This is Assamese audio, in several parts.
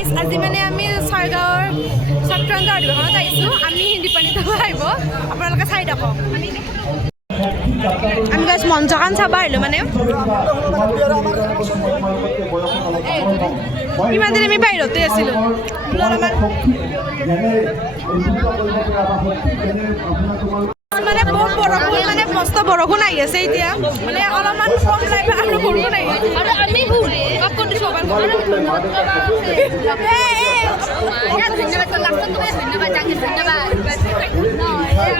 গাইজ আজি মানে আমি ছয়গাঁৱৰ সত্ৰাংগ অধিৱেশনত আহিছোঁ আমি হিন্দী পানীত আহিব আপোনালোকে চাই থাকক আমি গাইজ মঞ্চখন চাব আহিলোঁ মানে ইমান দিন আমি বাহিৰতে আছিলোঁ অলপমান মানে বহুত বৰষুণ মানে মস্ত বৰষুণ আহি আছে এতিয়া মানে অলপমান কম লাগিব আৰু বৰষুণ আহি আছে আৰু আমি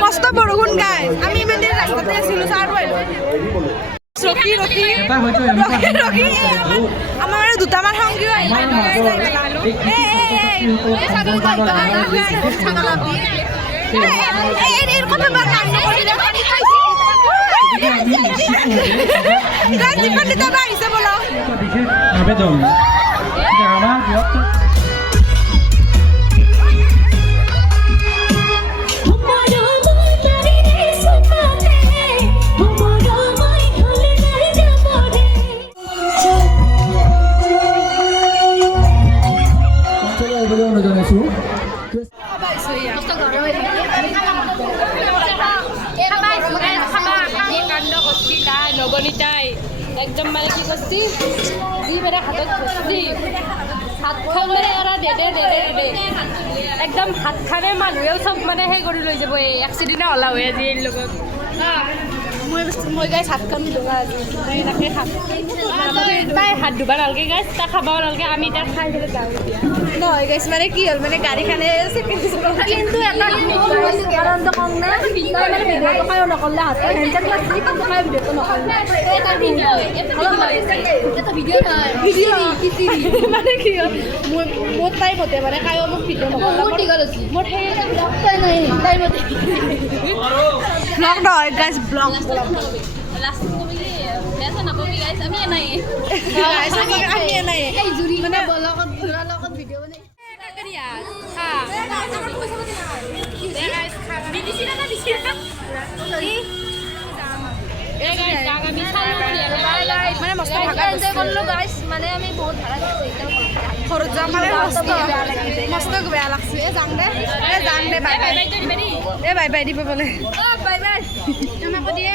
মস্ত বৰষুণ গাই আমি ইমান দিন ৰাস্তাতে আছিলোঁ আৰু ৰখি ৰখি ৰখি আমাৰ আৰু দুটামান সংগীও আবেদন আমার বৃহত্তর নগনিতাই একদম মানে কি করছি দি মানে হাতত ধরছি হাতখন মানে এরা দেদে দেদে দেদে একদম হাতখানে মানুহেও সব মানে সেই কৰি লৈ যাব এই এক্সিডেণ্ট হলা হৈ আজি এই লগত মই গাইছ হাতখন ধোৱা মই তাকে খাম তাই হাত ধুবা নালগে গাইছ তাই খাবাও নালগে আমি তাক খাই ফেলে যাওঁ এতিয়া নহয় গাইছ মানে কি হ'ল মানে গাড়ীখনে কিন্তু এটা কাৰণটো কম না তাই মানে ভিডিঅ'টো কায়ো নকৰলে হাতত হেণ্ডছেক লাগছি কিন্তু কায়ো ভিডিঅ'টো নকৰলে এটা ভিডিঅ' নহয় মানে কি হ'ল মোৰ টাইমতে মানে কায়ো মোক ভিডিঅ' নকৰলে মোৰ দীঘল হৈছে মোৰ সেই ব্লগ নাই টাইমতে ব্লগ নহয় গাইছ ব্লগ লাষ্ট কবি বেছা নকবি গাইছ আমি নাই গাইছ আমি নাই এই জুৰি মানে ব্লগত জুৰাৰ লগত ভিডিঅ' বনাই কাকৰিয়া হা দে গাইছ বিদিছি না দিছি এই গাইছ আমি চালু কৰি মানে মস্ত ভাগা এনজয় কৰিলো গাইছ মানে আমি বহুত ভাড়া দিছো ঘৰত যাম মানে মস্ত বেয়া লাগছে যাম দে বাই বাই বাই বাই দিব বোলে বাই বাই আমাক দিয়ে